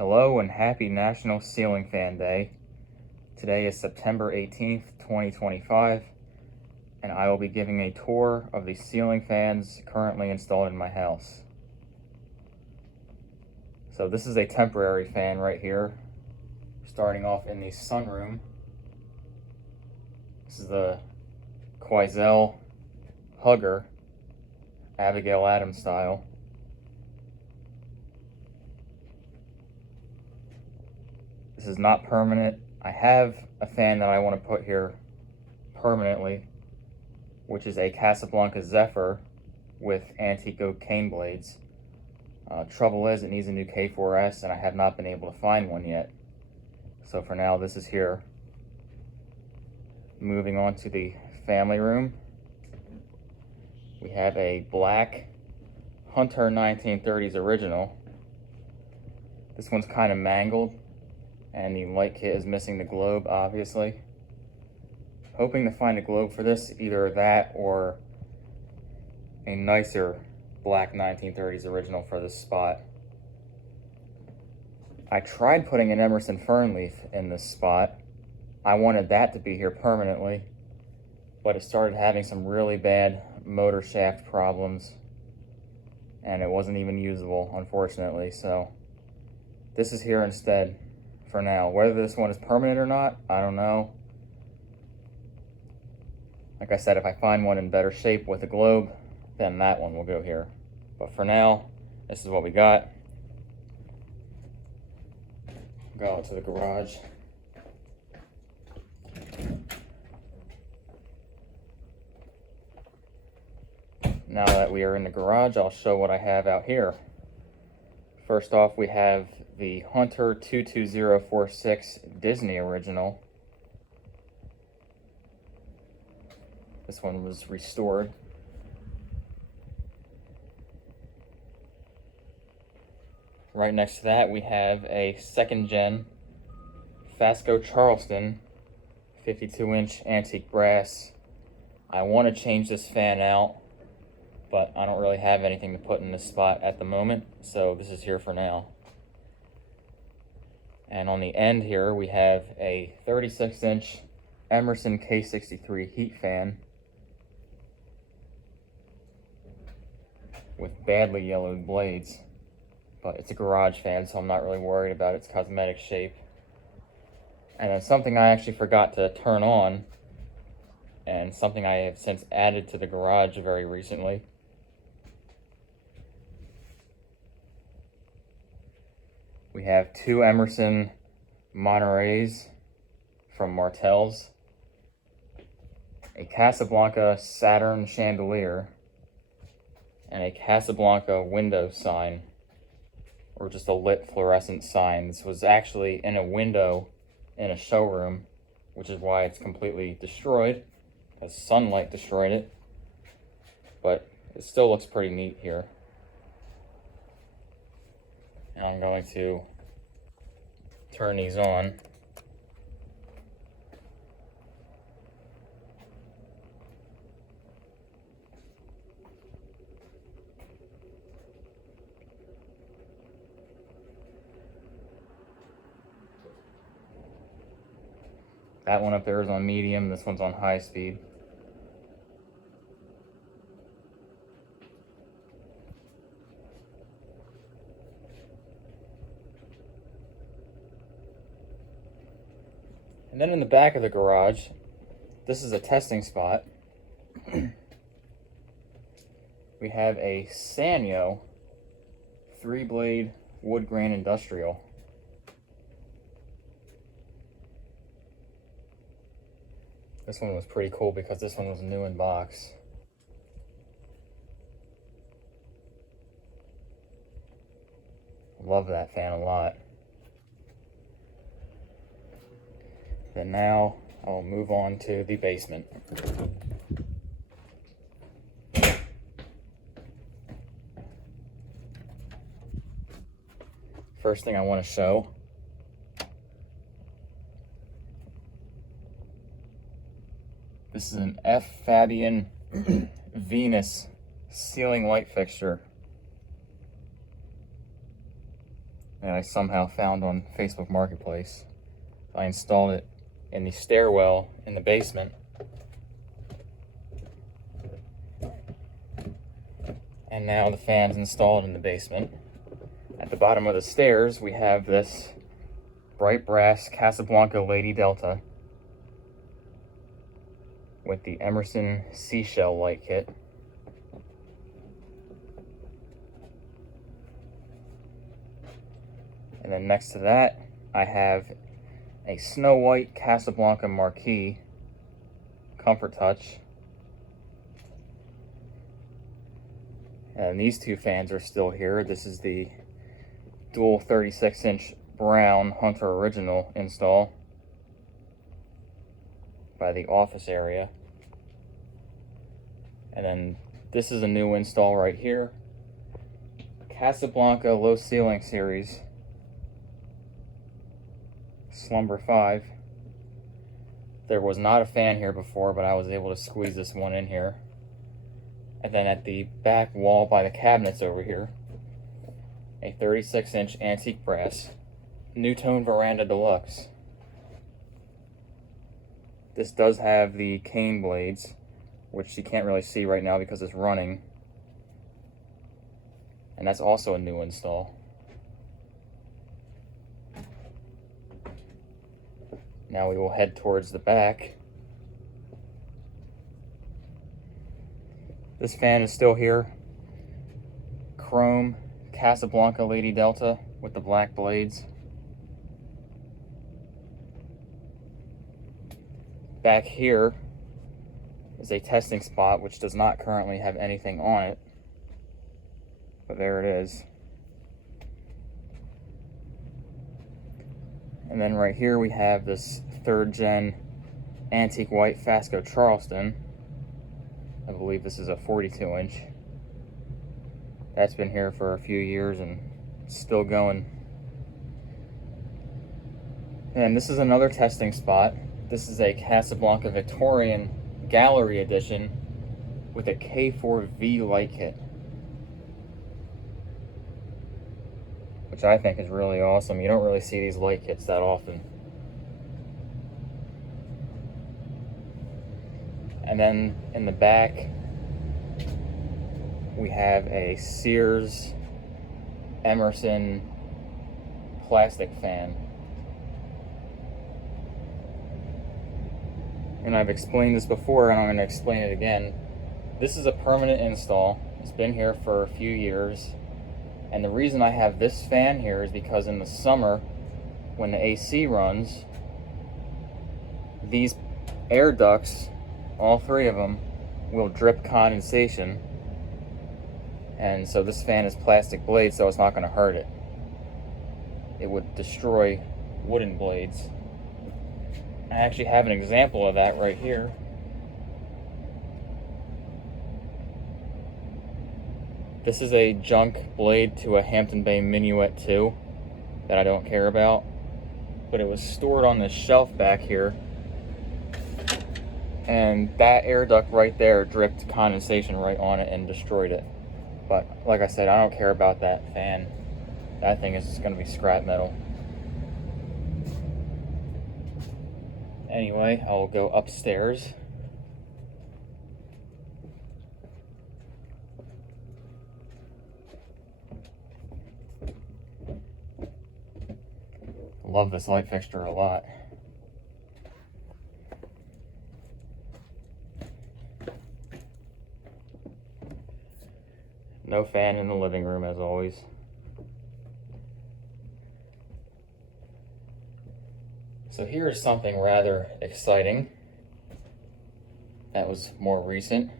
Hello and happy National Ceiling Fan Day. Today is September 18th, 2025, and I will be giving a tour of the ceiling fans currently installed in my house. So this is a temporary fan right here, starting off in the sunroom. This is the Quoizel Hugger, Abigail Adams style. This is not permanent. I have a fan that I want to put here permanently, which is a Casablanca Zephyr with antique oak cane blades. Trouble is, it needs a new K4S, and I have not been able to find one yet. So for now, this is here. Moving on to the family room, we have a black Hunter 1930s original. This one's kind of mangled, and the light kit is missing the globe, obviously. Hoping to find a globe for this, either that or a nicer black 1930s original for this spot. I tried putting an Emerson fern leaf in this spot. I wanted that to be here permanently, but it started having some really bad motor shaft problems, and it wasn't even usable, unfortunately, so this is here instead for now. Whether this one is permanent or not, I don't know. Like I said, if I find one in better shape with a globe, then that one will go here. But for now, this is what we got. Go out to the garage. Now that we are in the garage, I'll show what I have out here. First off, we have the Hunter 22046 Disney original. This one was restored. Right next to that, we have a second gen Fasco Charleston 52-inch antique brass. I want to change this fan out, but I don't really have anything to put in this spot at the moment, so this is here for now. And on the end here, we have a 36-inch Emerson K63 heat fan with badly yellowed blades. But it's a garage fan, so I'm not really worried about its cosmetic shape. And then something I actually forgot to turn on, and something I have since added to the garage very recently. We have two Emerson Monterey's from Martell's, a Casablanca Saturn chandelier, and a Casablanca window sign, or just a lit fluorescent sign. This was actually in a window in a showroom, which is why it's completely destroyed, because sunlight destroyed it, but it still looks pretty neat here. And I'm going to turn these on. That one up there is on medium, this one's on high speed. And then in the back of the garage, this is a testing spot. We have a Sanyo 3-blade wood grain industrial. This one was pretty cool because this one was new in box. Love that fan a lot. Then now I'll move on to the basement. First thing I want to show This is an F. Fabian Venus ceiling light fixture. that I somehow found on Facebook Marketplace. I installed it in the stairwell in the basement. And now the fan's installed in the basement. At the bottom of the stairs, we have this bright brass Casablanca Lady Delta with the Emerson seashell light kit. And then next to that, I have a Snow White Casablanca Marquee Comfort Touch. And these two fans are still here. This is the dual 36-inch brown Hunter Original install by the office area. And then this is a new install right here. Casablanca Low Ceiling Series Slumber 5. There was not a fan here before, but I was able to squeeze this one in here. And then at the back wall by the cabinets over here, a 36-inch antique brass New-Tone Veranda Deluxe. This does have the cane blades, which you can't really see right now because it's running. And that's also a new install. Now we will head towards the back. This fan is still here. Chrome Casablanca Lady Delta with the black blades. Back here is a testing spot which does not currently have anything on it, but there it is. And then right here we have this 3rd gen antique white Fasco Charleston. I believe this is a 42-inch. That's been here for a few years and still going. And this is another testing spot. This is a Casablanca Victorian Gallery Edition with a K4V light kit, which I think is really awesome. You don't really see these light kits that often. And then in the back, we have a Sears Emerson plastic fan. And I've explained this before, and I'm going to explain it again. This is a permanent install. It's been here for a few years. And the reason I have this fan here is because in the summer, when the AC runs, these air ducts, all 3 of them, will drip condensation. And so this fan is plastic blades, so it's not going to hurt it. It would destroy wooden blades. I actually have an example of that right here. This is a junk blade to a Hampton Bay Minuet 2 that I don't care about, but it was stored on this shelf back here, and that air duct right there dripped condensation right on it and destroyed it. But like I said, I don't care about that fan. That thing is just going to be scrap metal. Anyway, I'll go upstairs. Love this light fixture a lot. No fan in the living room as always. So here's something rather exciting that was more recent.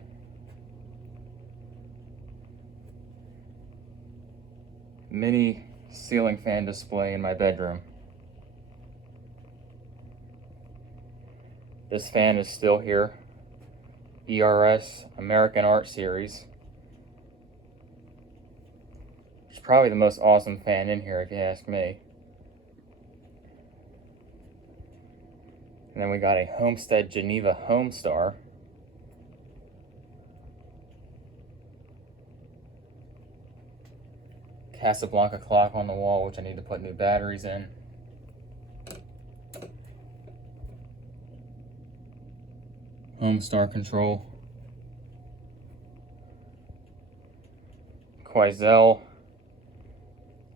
Mini ceiling fan display in my bedroom. This fan is still here. ERS American Art Series. It's probably the most awesome fan in here if you ask me. And then we got a Homestead Geneva Homestar. Casablanca clock on the wall, which I need to put new batteries in. Home star control. Quoizel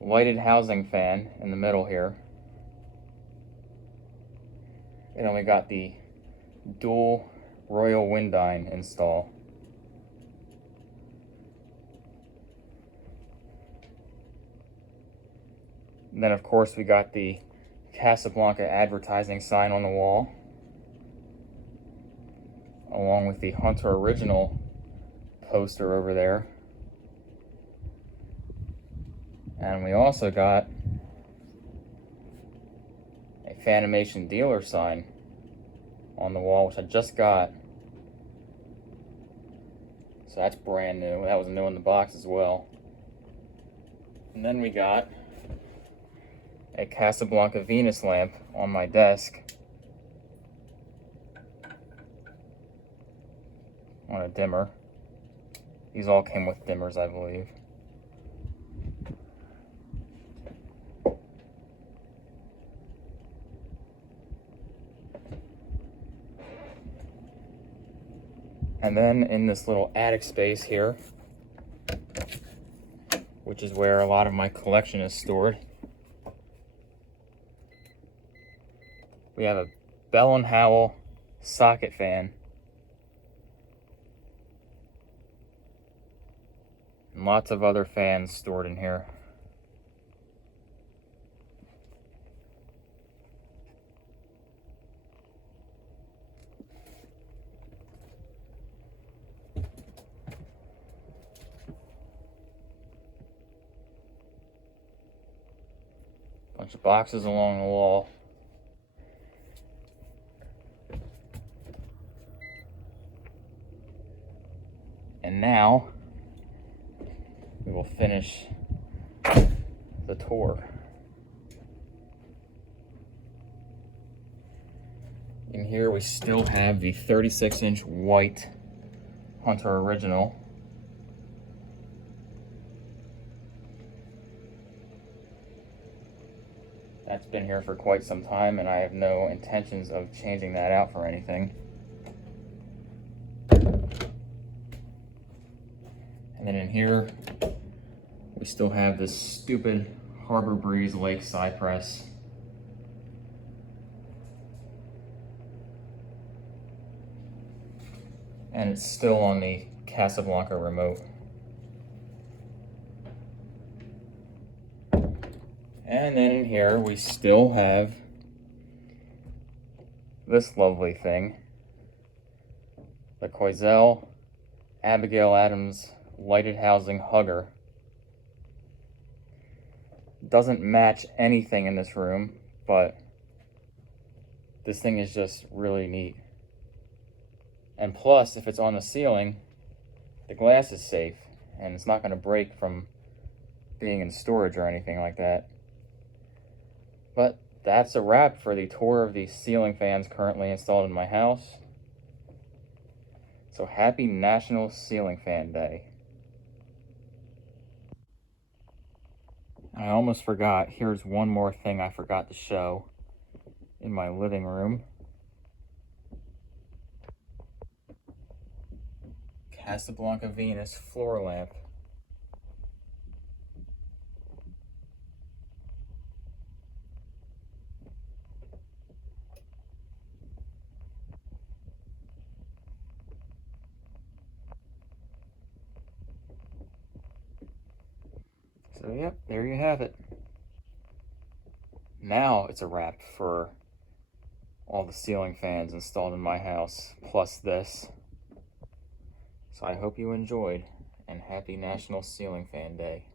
lighted housing fan in the middle here. And then we got the dual Royal Windine install. And then of course we got the Casablanca advertising sign on the wall, along with the Hunter Original poster over there. And we also got a Fanimation dealer sign on the wall, which I just got. So that's brand new. That was new in the box as well. And then we got a Casablanca Venus lamp on my desk on a dimmer. These all came with dimmers, I believe. And then in this little attic space here, which is where a lot of my collection is stored, we have a Bell & Howell socket fan. And lots of other fans stored in here. Bunch of boxes along the wall. And now we will finish the tour. In here we still have the 36-inch white Hunter Original. That's been here for quite some time, and I have no intentions of changing that out for anything. And then in here, we still have this stupid Harbor Breeze Lake Cypress. And it's still on the Casablanca remote. And then in here, we still have this lovely thing, the Quoizel Abigail Adams lighted housing hugger. Doesn't match anything in this room, but this thing is just really neat. And plus, if it's on the ceiling, the glass is safe and it's not going to break from being in storage or anything like that. But that's a wrap for the tour of the ceiling fans currently installed in my house. So happy National Ceiling Fan Day. I almost forgot, here's one more thing I forgot to show in my living room. Casablanca Venus floor lamp. So yep, there you have it. Now it's a wrap for all the ceiling fans installed in my house, plus this. So I hope you enjoyed, and happy National Ceiling Fan Day.